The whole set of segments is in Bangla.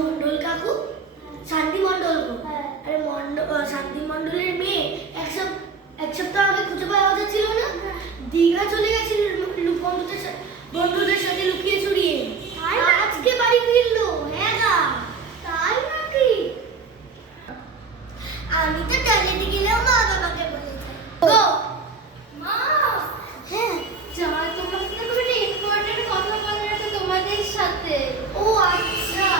মন্ডল কাকু, শান্তি মন্ডল গো। আরে শান্তি মন্ডলের মেয়ে এক সপ্তাহ আগে খুঁজে পাওয়া যাচ্ছিল না, দীঘা চলে গেছিল বন্ধুদের সাথে লুকিয়ে চুরিয়ে, আজকে বাড়ি ফিরলো। হ্যাঁ গা, তাই নাকি? আমি তো টয়লেটে গেলেও মা বাবাকে বলেছি গো। মা, হ্যাঁ জামাই, তোমার সাথে খুব একটা ইম্পর্টেন্ট কথা বলার আছে তোমাদের সাথে। ও আচ্ছা,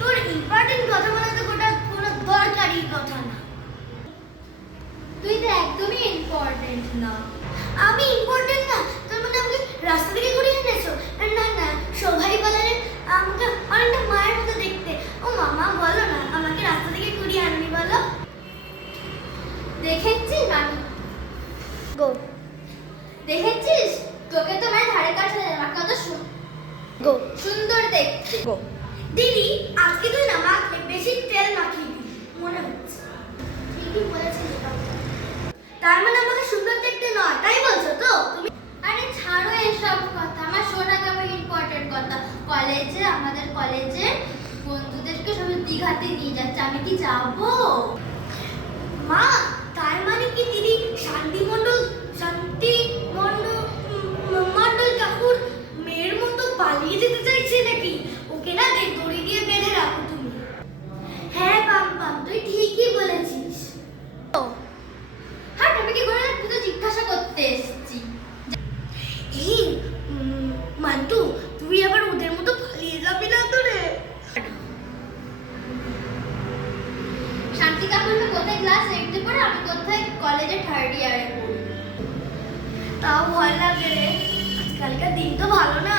তোর ইম্পর্টেন্ট কথা বলা তো কোনো দরকারি কথা না। তুই তো একদমই ইম্পর্টেন্ট না। আমি ইম্পর্টেন্ট না? তার মানে আমাকে রাস্তা থেকে ঘুরিয়ে এনেছো? না না, শোভাই বলারে আমাকে অনেকটা মায়ের মতো দেখতে। ও মামা বলো না, আমাকে রাস্তা থেকে ঘুরিয়ে আননি বলো। দেখেছিস আমি গো, দেখেছিস তোকে তো মানে ধারে কাছে কত গো সুন্দর দেখতে। গো দিদি, আজকে তুই না মাখলে বেশি তেল মাখিয়ে দিবি মনে হচ্ছে। ঠিকই বলেছিস বাবা। তার মানে আমাকে সুন্দর দেখতে নয়, তাই বলছো তো তুমি? আরে ছাড়ো এসব কথা, আমার শোনা কেমন ইম্পর্টেন্ট কথা। আমাদের কলেজে বন্ধুদেরকে সবাই দীঘাতে নিয়ে যাচ্ছে, আমি কি যাবো? মা, তার মানে কি দিদি শান্তি মন্ডল কাকুর মেয়ের মতো পালিয়ে যেতে চাইছে নাকি? ওকে না দড়ি দিয়ে বেঁধে রাখো তুমি। হ্যাঁ পাম, তুই ঠিকই বলেছিস। হ্যাঁ, আমি কি করে তুই তো জিজ্ঞাসা করতে এসেছি। এই মান্টু, তুই আবার ওদের মতো পালিয়ে যাবি না তো রে? শান্তি কাকুর কোথায় ক্লাস 8 এ পড়ে, আমি কোথায় কলেজে 3rd ইয়ারে পড়ি। তাও ভয় লাগে রে, আজকালকার দিন তো ভালো না।